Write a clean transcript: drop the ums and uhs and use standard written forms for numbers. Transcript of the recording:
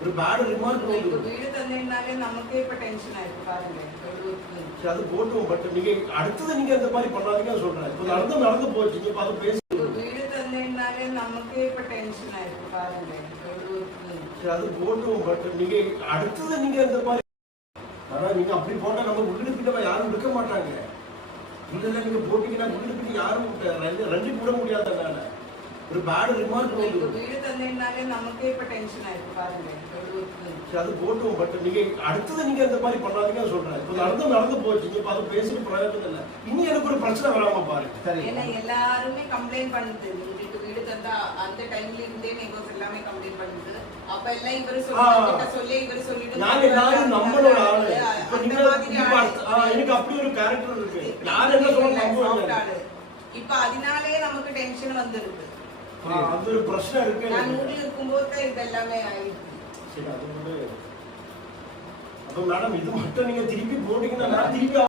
ஒரு bad remark வந்து வீடு தந்தேன்னாலே நமக்கே இப்ப டென்ஷன் ஆயிருக்கு பாருங்க. அது போட்டும். பட் நீங்க அடுத்தது நீங்க அந்த மாதிரி பண்ணாதீங்கன்னு சொல்றேன். இப்ப நடந்து போச்சு. நீங்க பார்த்து பேசி வீடு தந்தேன்னாலே நமக்கே இப்ப டென்ஷன் ஆயிருக்கு பாருங்க. அது போட்டும். பட் நீங்க அடுத்தது நீங்க அந்த மாதிரி ஆனா நீங்க அப்படி போட்டா நம்ம உள்ளுக்கிட்ட யாரும் இருக்க மாட்டாங்க. இல்ல நீங்க போட்டீங்கன்னா உள்ளுக்கிட்ட யாரும் ரெண்டு கூட முடியாது. அதனால ஒரு பேட் ரிமார்க் வீடு தந்தேன்னாலே நமக்கே இப்ப டென்ஷன் ஆயிருக்கு பாருங்க. அது போட்டும். பட் நீங்க அடுத்தது நீங்க அந்த மாதிரி பண்ணாதீங்கன்னு சொல்றேன். இப்ப நடந்து போச்சு. நீங்க பார்த்து பேசிட்டு பிரயோஜனம் இல்லை. இனி எனக்கு ஒரு பிரச்சனை வராம பாருங்க. சரி, ஏன்னா எல்லாருமே கம்ப்ளைண்ட் பண்ணுது. உங்களுக்கு வீடு தந்தா அந்த டைம்ல இருந்தே நெய்பர்ஸ் எல்லாமே கம்ப்ளைண்ட் பண்ணுது. அப்ப எல்லாம் இவரு சொல்லி இவரு சொல்லிட்டு நான் எல்லாரும் நம்மளோட ஆளு. இப்ப நீங்க எனக்கு அப்படி ஒரு கேரக்டர் இருக்கு. யார் என்ன சொல்றாங்க இப்ப அதனாலே நமக்கு டென்ஷன் வந்துருக்கு. அது ஒரு பிரச்சனை இருக்கு. நான் ஊர்ல இருக்கும்போது இது எல்லாமே ஆயிடுச்சு. சரி, அது வந்து அப்ப மேடம் இது மட்டும் நீங்க திருப்பி போட்டீங்கன்னா நான் திருப்பி